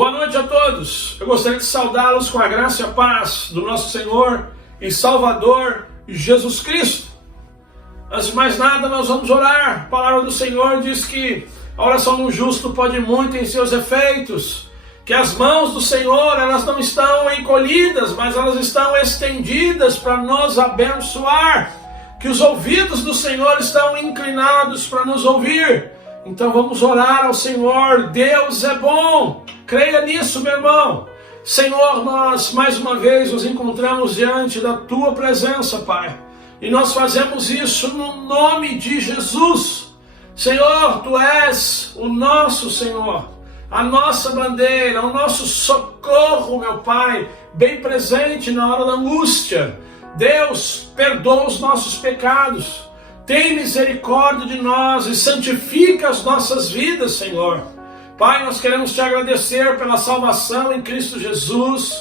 Boa noite a todos. Eu gostaria de saudá-los com a graça e a paz do nosso Senhor e Salvador Jesus Cristo. Antes de mais nada, nós vamos orar. A palavra do Senhor diz que a oração do justo pode muito em seus efeitos, que as mãos do Senhor, elas não estão encolhidas, mas elas estão estendidas para nos abençoar, que os ouvidos do Senhor estão inclinados para nos ouvir. Então vamos orar ao Senhor. Deus é bom, creia nisso, meu irmão. Senhor, nós mais uma vez nos encontramos diante da Tua presença, Pai, e nós fazemos isso no nome de Jesus. Senhor, Tu és o nosso Senhor, a nossa bandeira, o nosso socorro, meu Pai, bem presente na hora da angústia. Deus, perdoa os nossos pecados, tem misericórdia de nós e santifica as nossas vidas, Senhor. Pai, nós queremos Te agradecer pela salvação em Cristo Jesus,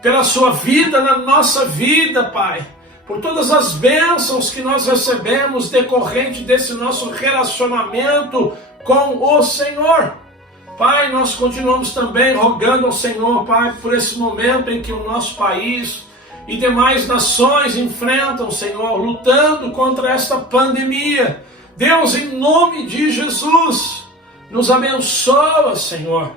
pela Sua vida na nossa vida, Pai, por todas as bênçãos que nós recebemos decorrente desse nosso relacionamento com o Senhor. Pai, nós continuamos também rogando ao Senhor, Pai, por esse momento em que o nosso país e demais nações enfrentam, Senhor, lutando contra esta pandemia. Deus, em nome de Jesus, nos abençoa, Senhor.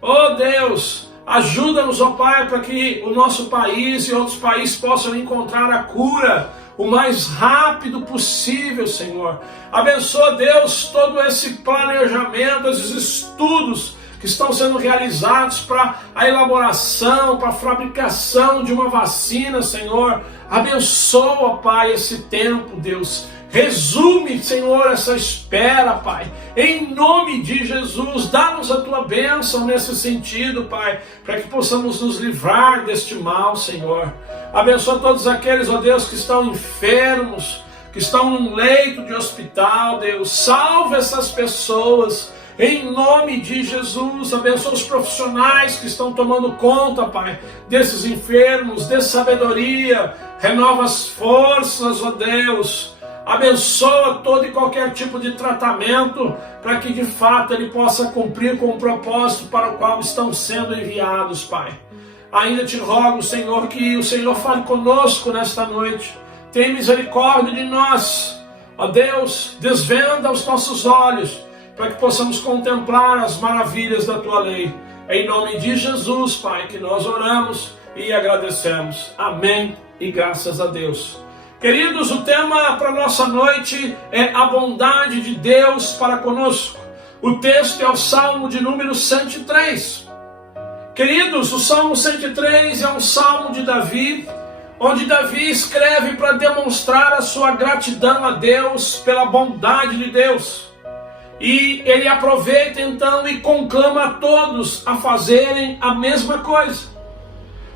Oh Deus, ajuda-nos, ó Pai, para que o nosso país e outros países possam encontrar a cura o mais rápido possível, Senhor. Abençoa, Deus, todo esse planejamento, esses estudos que estão sendo realizados para a elaboração, para a fabricação de uma vacina, Senhor. Abençoa, Pai, esse tempo, Deus. Resume, Senhor, essa espera, Pai. Em nome de Jesus, dá-nos a Tua bênção nesse sentido, Pai, para que possamos nos livrar deste mal, Senhor. Abençoa todos aqueles, ó Deus, que estão enfermos, que estão num leito de hospital, Deus. Salve essas pessoas, em nome de Jesus. Abençoa os profissionais que estão tomando conta, Pai, desses enfermos, dê sabedoria, renova as forças, ó Deus. Abençoa todo e qualquer tipo de tratamento, para que de fato ele possa cumprir com o propósito para o qual estão sendo enviados, Pai. Ainda te rogo, Senhor, que o Senhor fale conosco nesta noite. Tem misericórdia de nós, ó Deus, desvenda os nossos olhos, para que possamos contemplar as maravilhas da Tua lei. É em nome de Jesus, Pai, que nós oramos e agradecemos. Amém e graças a Deus. Queridos, o tema para nossa noite é a bondade de Deus para conosco. O texto é o Salmo de número 103. Queridos, o Salmo 103 é um salmo de Davi, onde Davi escreve para demonstrar a sua gratidão a Deus pela bondade de Deus. E ele aproveita então e conclama a todos a fazerem a mesma coisa.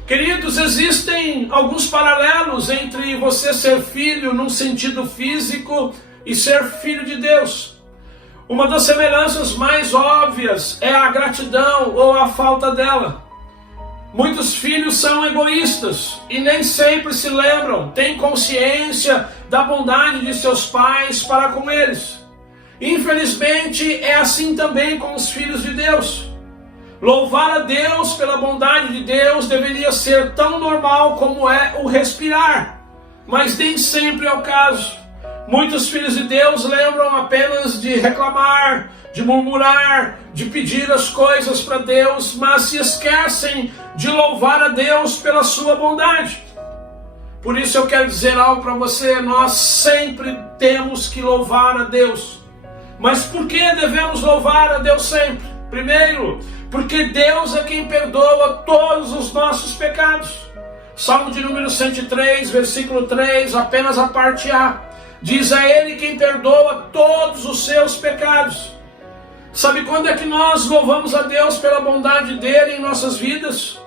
Queridos, existem alguns paralelos entre você ser filho num sentido físico e ser filho de Deus. Uma das semelhanças mais óbvias é a gratidão ou a falta dela. Muitos filhos são egoístas e nem sempre se lembram, têm consciência da bondade de seus pais para com eles. Infelizmente, é assim também com os filhos de Deus. Louvar a Deus pela bondade de Deus deveria ser tão normal como é o respirar, mas nem sempre é o caso. Muitos filhos de Deus lembram apenas de reclamar, de murmurar, de pedir as coisas para Deus, mas se esquecem de louvar a Deus pela sua bondade. Por isso eu quero dizer algo para você: nós sempre temos que louvar a Deus. Mas por que devemos louvar a Deus sempre? Primeiro, porque Deus é quem perdoa todos os nossos pecados. Salmo de número 103, versículo 3, apenas a parte A, diz: é Ele quem perdoa todos os seus pecados. Sabe quando é que nós louvamos a Deus pela bondade dEle em nossas vidas?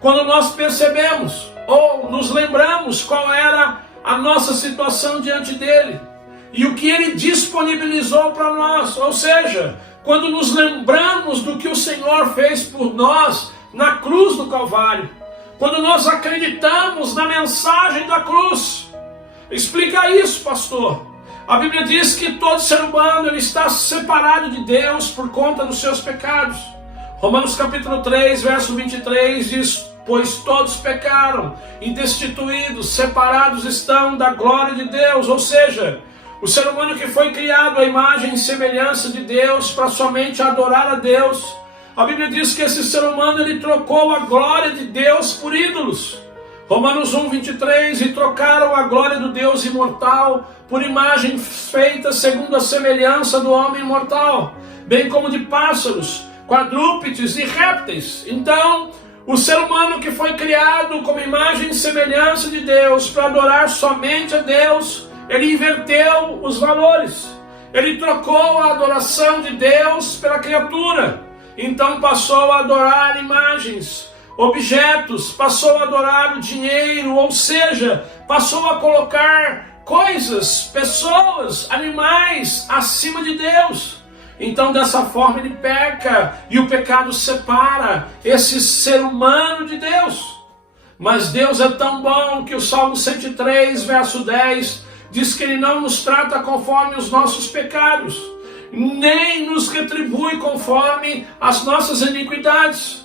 Quando nós percebemos ou nos lembramos qual era a nossa situação diante dEle e o que Ele disponibilizou para nós, ou seja, quando nos lembramos do que o Senhor fez por nós na cruz do Calvário, quando nós acreditamos na mensagem da cruz. Explica isso, pastor. A Bíblia diz que todo ser humano ele está separado de Deus por conta dos seus pecados. Romanos capítulo 3, verso 23 diz: pois todos pecaram e destituídos, separados estão da glória de Deus. Ou seja, o ser humano que foi criado à imagem e semelhança de Deus para somente adorar a Deus, a Bíblia diz que esse ser humano ele trocou a glória de Deus por ídolos. Romanos 1, 23, e trocaram a glória do Deus imortal por imagem feita segundo a semelhança do homem mortal, bem como de pássaros, quadrúpedes e répteis. Então, o ser humano que foi criado como imagem e semelhança de Deus para adorar somente a Deus, ele inverteu os valores. Ele trocou a adoração de Deus pela criatura. Então passou a adorar imagens, objetos, passou a adorar o dinheiro, ou seja, passou a colocar coisas, pessoas, animais acima de Deus. Então dessa forma ele peca e o pecado separa esse ser humano de Deus. Mas Deus é tão bom que o Salmo 103, verso 10, diz que Ele não nos trata conforme os nossos pecados, nem nos retribui conforme as nossas iniquidades.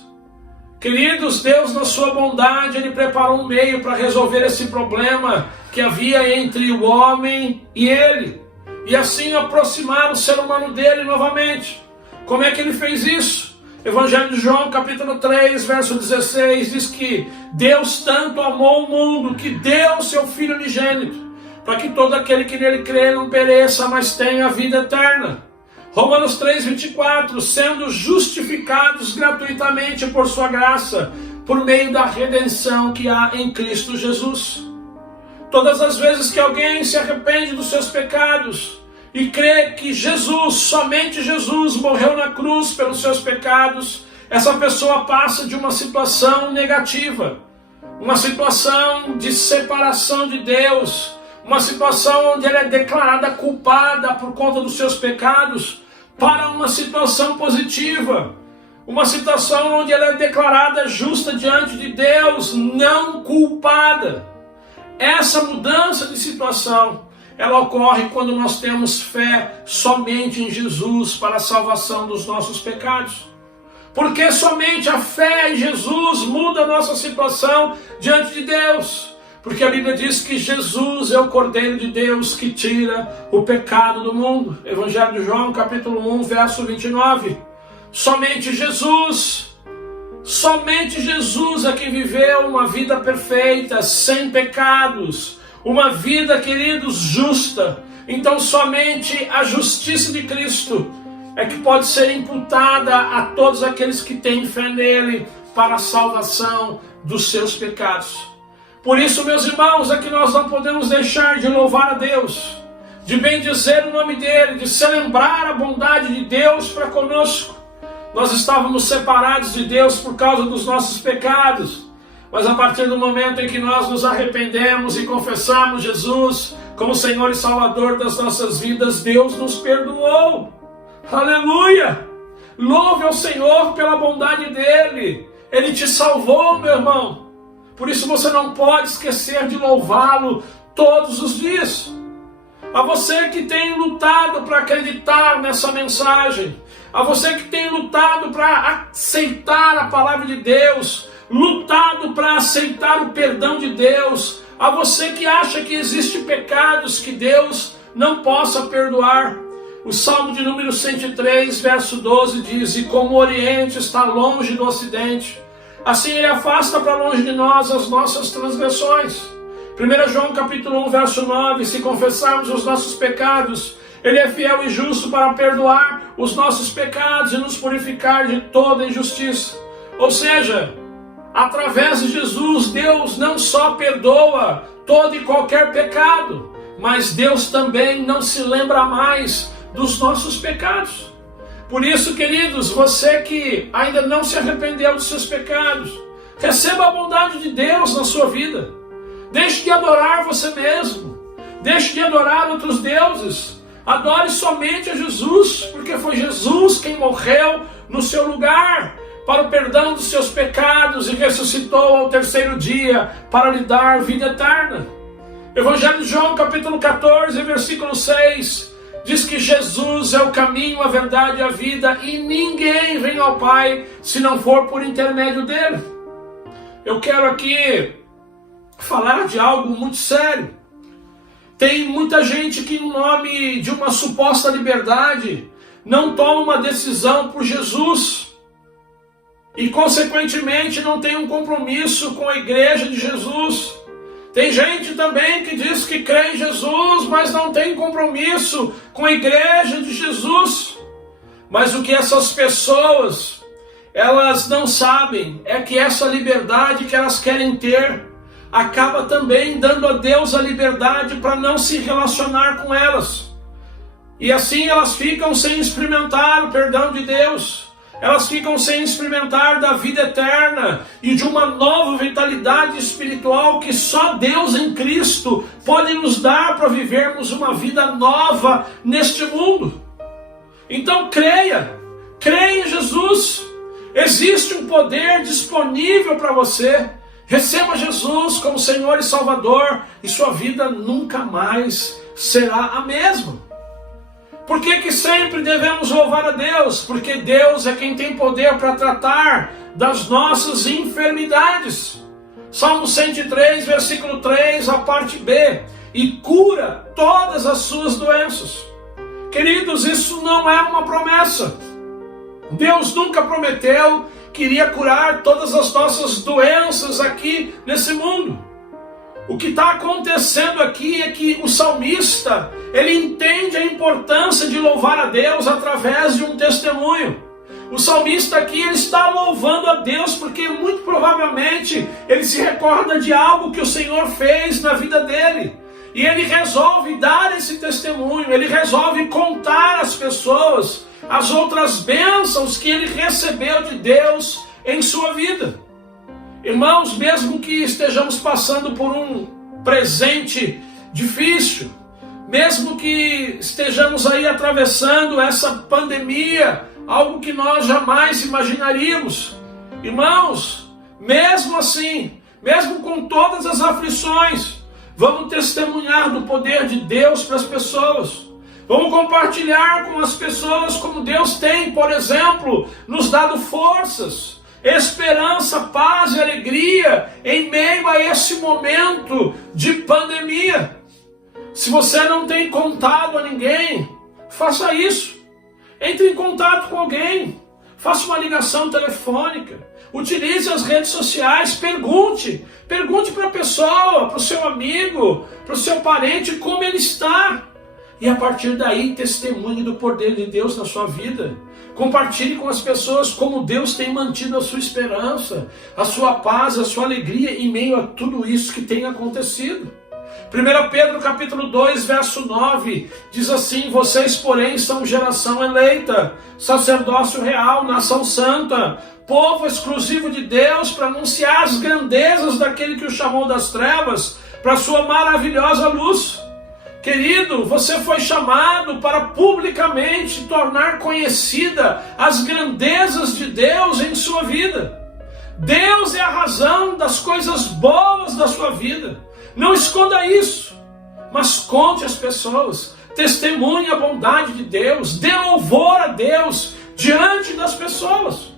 Queridos, Deus na sua bondade, Ele preparou um meio para resolver esse problema que havia entre o homem e Ele, e assim aproximar o ser humano dele novamente. Como é que Ele fez isso? Evangelho de João, capítulo 3, verso 16, diz que Deus tanto amou o mundo que deu seu Filho unigênito, para que todo aquele que nele crê não pereça, mas tenha a vida eterna. Romanos 3, 24, sendo justificados gratuitamente por sua graça, por meio da redenção que há em Cristo Jesus. Todas as vezes que alguém se arrepende dos seus pecados e crê que Jesus, somente Jesus, morreu na cruz pelos seus pecados, essa pessoa passa de uma situação negativa, uma situação de separação de Deus, uma situação onde ela é declarada culpada por conta dos seus pecados, para uma situação positiva, uma situação onde ela é declarada justa diante de Deus, não culpada. Essa mudança de situação, ela ocorre quando nós temos fé somente em Jesus para a salvação dos nossos pecados. Porque somente a fé em Jesus muda a nossa situação diante de Deus. Porque a Bíblia diz que Jesus é o Cordeiro de Deus que tira o pecado do mundo. Evangelho de João, capítulo 1, verso 29. Somente Jesus é quem viveu uma vida perfeita, sem pecados. Uma vida, queridos, justa. Então somente a justiça de Cristo é que pode ser imputada a todos aqueles que têm fé nele para a salvação dos seus pecados. Por isso, meus irmãos, é que nós não podemos deixar de louvar a Deus, de bendizer o nome dEle, de celebrar a bondade de Deus para conosco. Nós estávamos separados de Deus por causa dos nossos pecados, mas a partir do momento em que nós nos arrependemos e confessamos Jesus como Senhor e Salvador das nossas vidas, Deus nos perdoou. Aleluia! Louve ao Senhor pela bondade dEle. Ele te salvou, meu irmão. Por isso você não pode esquecer de louvá-lo todos os dias. A você que tem lutado para acreditar nessa mensagem, a você que tem lutado para aceitar a palavra de Deus, lutado para aceitar o perdão de Deus, a você que acha que existem pecados que Deus não possa perdoar. O Salmo de número 103, verso 12 diz: e como o Oriente está longe do Ocidente, assim Ele afasta para longe de nós as nossas transgressões. 1 João capítulo 1, verso 9, se confessarmos os nossos pecados, Ele é fiel e justo para perdoar os nossos pecados e nos purificar de toda injustiça. Ou seja, através de Jesus, Deus não só perdoa todo e qualquer pecado, mas Deus também não se lembra mais dos nossos pecados. Por isso, queridos, você que ainda não se arrependeu dos seus pecados, receba a bondade de Deus na sua vida. Deixe de adorar você mesmo. Deixe de adorar outros deuses. Adore somente a Jesus, porque foi Jesus quem morreu no seu lugar para o perdão dos seus pecados e ressuscitou ao terceiro dia para lhe dar vida eterna. Evangelho de João, capítulo 14, versículo 6, diz que Jesus é o caminho, a verdade e a vida, e ninguém vem ao Pai se não for por intermédio dele. Eu quero aqui falar de algo muito sério. Tem muita gente que, em nome de uma suposta liberdade, não toma uma decisão por Jesus e, consequentemente, não tem um compromisso com a igreja de Jesus. Tem gente também que diz que crê em Jesus, mas não tem compromisso com a igreja de Jesus. Mas o que essas pessoas, elas não sabem é que essa liberdade que elas querem ter acaba também dando a Deus a liberdade para não se relacionar com elas. E assim elas ficam sem experimentar o perdão de Deus. Elas ficam sem experimentar da vida eterna e de uma nova vitalidade espiritual que só Deus em Cristo pode nos dar para vivermos uma vida nova neste mundo. Então creia em Jesus. Existe um poder disponível para você. Receba Jesus como Senhor e Salvador e sua vida nunca mais será a mesma. Por que sempre devemos louvar a Deus? Porque Deus é quem tem poder para tratar das nossas enfermidades. Salmo 103, versículo 3, a parte B. E cura todas as suas doenças. Queridos, isso não é uma promessa. Deus nunca prometeu que iria curar todas as nossas doenças aqui nesse mundo. O que está acontecendo aqui é que o salmista, ele entende a importância de louvar a Deus através de um testemunho. O salmista aqui, ele está louvando a Deus porque muito provavelmente ele se recorda de algo que o Senhor fez na vida dele. E ele resolve dar esse testemunho, ele resolve contar às pessoas as outras bênçãos que ele recebeu de Deus em sua vida. Irmãos, mesmo que estejamos passando por um presente difícil, mesmo que estejamos aí atravessando essa pandemia, algo que nós jamais imaginaríamos, irmãos, mesmo assim, mesmo com todas as aflições, vamos testemunhar do poder de Deus para as pessoas. Vamos compartilhar com as pessoas como Deus tem, por exemplo, nos dado forças, esperança, paz e alegria em meio a esse momento de pandemia. Se você não tem contado a ninguém, faça isso. Entre em contato com alguém, faça uma ligação telefônica, utilize as redes sociais, pergunte para a pessoa, para o seu amigo, para o seu parente como ele está. E a partir daí, testemunhe do poder de Deus na sua vida. Compartilhe com as pessoas como Deus tem mantido a sua esperança, a sua paz, a sua alegria em meio a tudo isso que tem acontecido. 1 Pedro capítulo 2, verso 9, diz assim: vocês, porém, são geração eleita, sacerdócio real, nação santa, povo exclusivo de Deus, para anunciar as grandezas daquele que o chamou das trevas para a sua maravilhosa luz. Querido, você foi chamado para publicamente tornar conhecida as grandezas de Deus em sua vida. Deus é a razão das coisas boas da sua vida. Não esconda isso, mas conte às pessoas, testemunhe a bondade de Deus, dê louvor a Deus diante das pessoas.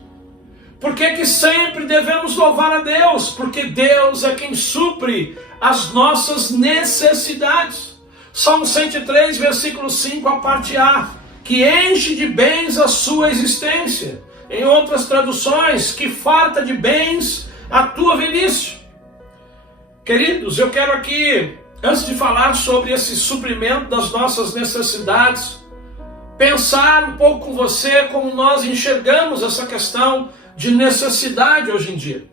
Por que sempre devemos louvar a Deus? Porque Deus é quem supre as nossas necessidades. Salmo 103, versículo 5, a parte A, que enche de bens a sua existência. Em outras traduções, que farta de bens a tua velhice. Queridos, eu quero aqui, antes de falar sobre esse suprimento das nossas necessidades, pensar um pouco com você como nós enxergamos essa questão de necessidade hoje em dia.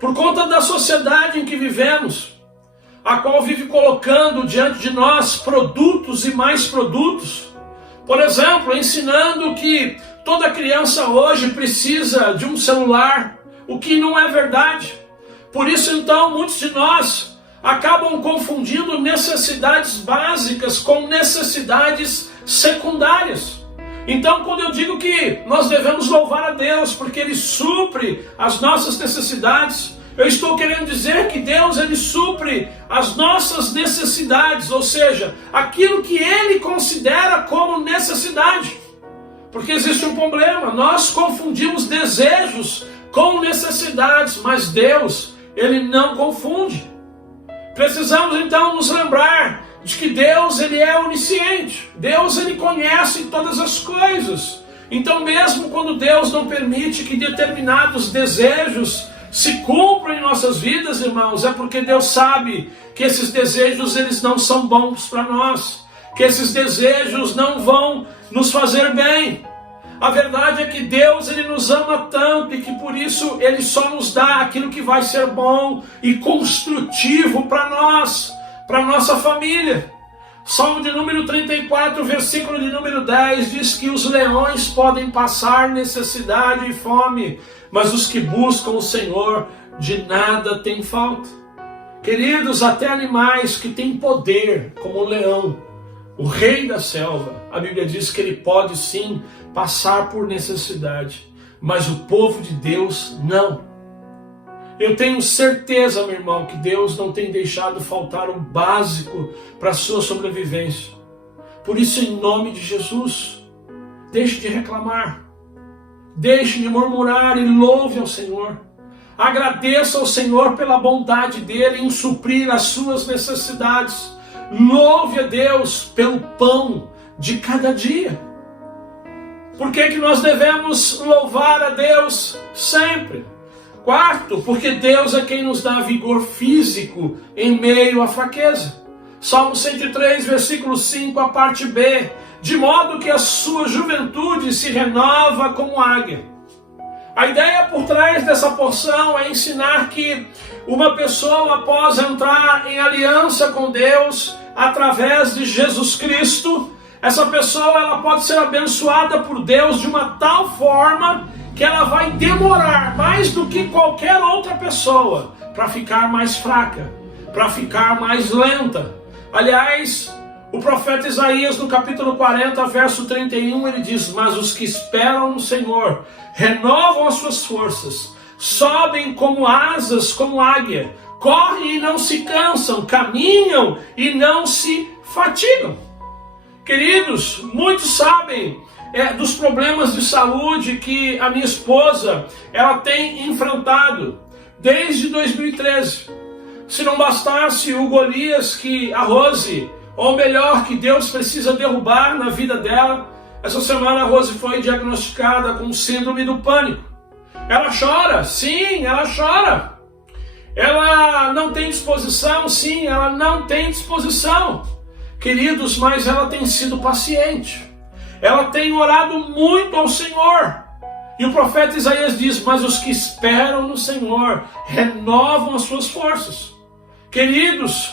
Por conta da sociedade em que vivemos, a qual vive colocando diante de nós produtos e mais produtos. Por exemplo, ensinando que toda criança hoje precisa de um celular, o que não é verdade. Por isso, então, muitos de nós acabam confundindo necessidades básicas com necessidades secundárias. Então, quando eu digo que nós devemos louvar a Deus porque Ele supre as nossas necessidades, Eu estou querendo dizer que Deus, Ele supre as nossas necessidades, ou seja, aquilo que Ele considera como necessidade. Porque existe um problema, nós confundimos desejos com necessidades, mas Deus, Ele não confunde. Precisamos então nos lembrar de que Deus, Ele é onisciente. Deus, Ele conhece todas as coisas. Então mesmo quando Deus não permite que determinados desejos se cumpram em nossas vidas, irmãos, é porque Deus sabe que esses desejos, eles não são bons para nós. Que esses desejos não vão nos fazer bem. A verdade é que Deus, Ele nos ama tanto e que por isso Ele só nos dá aquilo que vai ser bom e construtivo para nós, para nossa família. Salmo de número 34, versículo de número 10, diz que os leões podem passar necessidade e fome, mas os que buscam o Senhor de nada têm falta. Queridos, até animais que têm poder, como o leão, o rei da selva, a Bíblia diz que ele pode sim passar por necessidade, mas o povo de Deus não. Eu tenho certeza, meu irmão, que Deus não tem deixado faltar o básico para a sua sobrevivência. Por isso, em nome de Jesus, deixe de reclamar, deixe de murmurar e louve ao Senhor. Agradeça ao Senhor pela bondade dEle em suprir as suas necessidades. Louve a Deus pelo pão de cada dia. Por que nós devemos louvar a Deus sempre? Quarto, porque Deus é quem nos dá vigor físico em meio à fraqueza. Salmo 103, versículo 5, a parte B. De modo que a sua juventude se renova como águia. A ideia por trás dessa porção é ensinar que uma pessoa, após entrar em aliança com Deus, através de Jesus Cristo, essa pessoa ela pode ser abençoada por Deus de uma tal forma que ela vai demorar mais do que qualquer outra pessoa para ficar mais fraca, para ficar mais lenta. Aliás, o profeta Isaías, no capítulo 40, verso 31, ele diz: mas os que esperam no Senhor renovam as suas forças, sobem como asas, como águia, correm e não se cansam, caminham e não se fatigam. Queridos, muitos sabem dos problemas de saúde que a minha esposa ela tem enfrentado desde 2013. Se não bastasse o Golias que a Rose, ou melhor, que Deus precisa derrubar na vida dela, essa semana a Rose foi diagnosticada com síndrome do pânico. Ela chora, sim, ela chora. Ela não tem disposição, sim, ela não tem disposição. Queridos, mas ela tem sido paciente. Ela tem orado muito ao Senhor. E o profeta Isaías diz: mas os que esperam no Senhor renovam as suas forças. Queridos,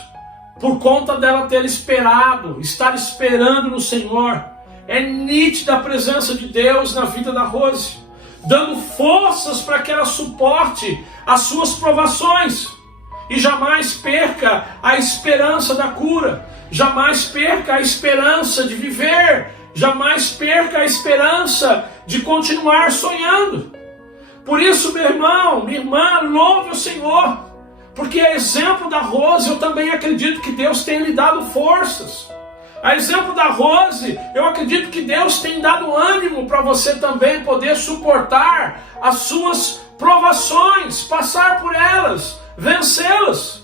por conta dela ter esperado, estar esperando no Senhor, é nítida a presença de Deus na vida da Rose, dando forças para que ela suporte as suas provações e jamais perca a esperança da cura, jamais perca a esperança de viver, jamais perca a esperança de continuar sonhando. Por isso, meu irmão, minha irmã, louve o Senhor, porque a exemplo da Rose, eu também acredito que Deus tem lhe dado forças. A exemplo da Rose, eu acredito que Deus tem dado ânimo para você também poder suportar as suas provações, passar por elas, vencê-las.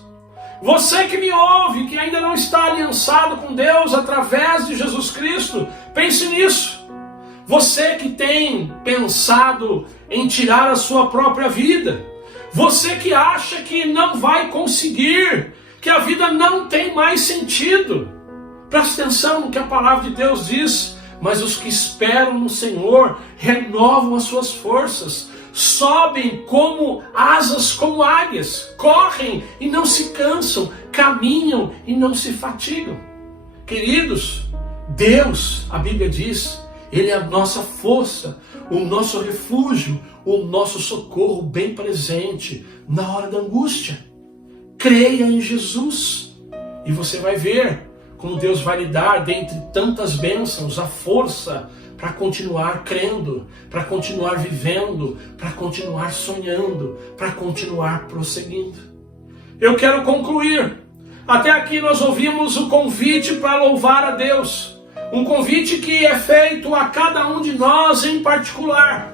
Você que me ouve, que ainda não está aliançado com Deus através de Jesus Cristo, pense nisso. Você que tem pensado em tirar a sua própria vida, você que acha que não vai conseguir, que a vida não tem mais sentido, preste atenção no que a palavra de Deus diz: mas os que esperam no Senhor renovam as suas forças, sobem como asas, como águias, correm e não se cansam, caminham e não se fatigam. Queridos, Deus, a Bíblia diz, Ele é a nossa força, o nosso refúgio, o nosso socorro bem presente na hora da angústia. Creia em Jesus e você vai ver como Deus vai lhe dar, dentre tantas bênçãos, a força para continuar crendo, para continuar vivendo, para continuar sonhando, para continuar prosseguindo. Eu quero concluir. Até aqui nós ouvimos o convite para louvar a Deus. Um convite que é feito a cada um de nós em particular.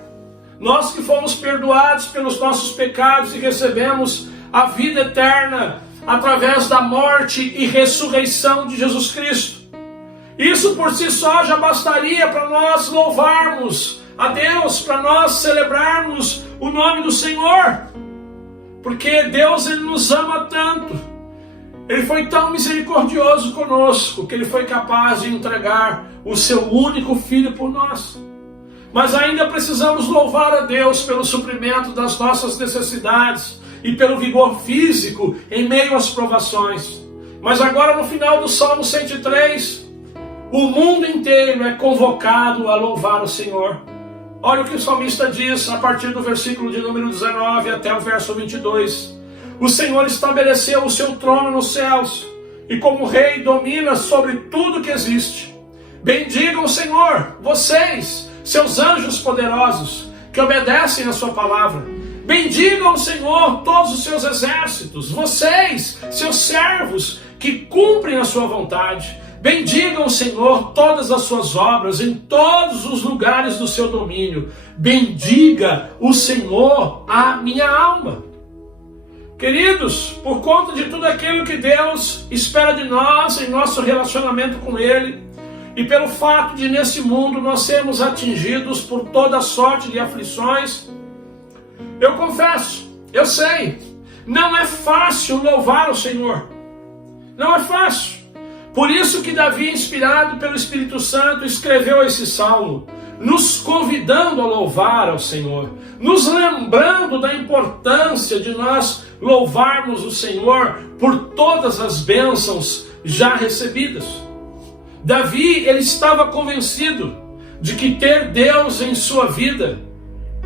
Nós que fomos perdoados pelos nossos pecados e recebemos a vida eterna através da morte e ressurreição de Jesus Cristo. Isso por si só já bastaria para nós louvarmos a Deus, para nós celebrarmos o nome do Senhor. Porque Deus, Ele nos ama tanto. Ele foi tão misericordioso conosco que Ele foi capaz de entregar o seu único Filho por nós. Mas ainda precisamos louvar a Deus pelo suprimento das nossas necessidades e pelo vigor físico em meio às provações. Mas agora no final do Salmo 103, o mundo inteiro é convocado a louvar o Senhor. Olha o que o salmista diz a partir do versículo de número 19 até o verso 22. O Senhor estabeleceu o seu trono nos céus e como rei domina sobre tudo que existe. Bendigam o Senhor, vocês, seus anjos poderosos, que obedecem a sua palavra. Bendigam o Senhor todos os seus exércitos, vocês, seus servos, que cumprem a sua vontade. Bendigam o Senhor todas as suas obras em todos os lugares do seu domínio. Bendiga o Senhor a minha alma. Queridos, por conta de tudo aquilo que Deus espera de nós em nosso relacionamento com Ele, e pelo fato de nesse mundo nós sermos atingidos por toda sorte de aflições, eu confesso, eu sei, não é fácil louvar o Senhor. Não é fácil. Por isso que Davi, inspirado pelo Espírito Santo, escreveu esse salmo, nos convidando a louvar ao Senhor, nos lembrando da importância de nós louvarmos o Senhor por todas as bênçãos já recebidas. Davi, ele estava convencido de que ter Deus em sua vida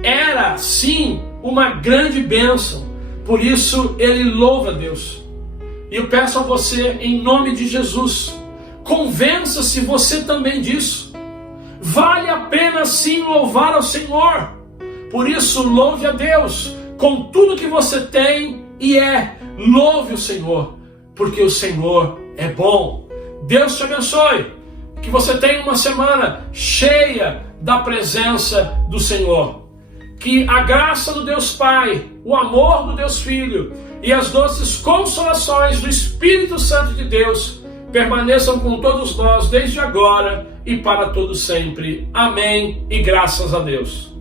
era, sim, uma grande bênção. Por isso, ele louva a Deus. E eu peço a você, em nome de Jesus, convença-se você também disso. Vale a pena sim louvar ao Senhor. Por isso, louve a Deus com tudo que você tem e é. Louve o Senhor, porque o Senhor é bom. Deus te abençoe. Que você tenha uma semana cheia da presença do Senhor. Que a graça do Deus Pai, o amor do Deus Filho e as doces consolações do Espírito Santo de Deus permaneçam com todos nós desde agora e para todo sempre. Amém e graças a Deus.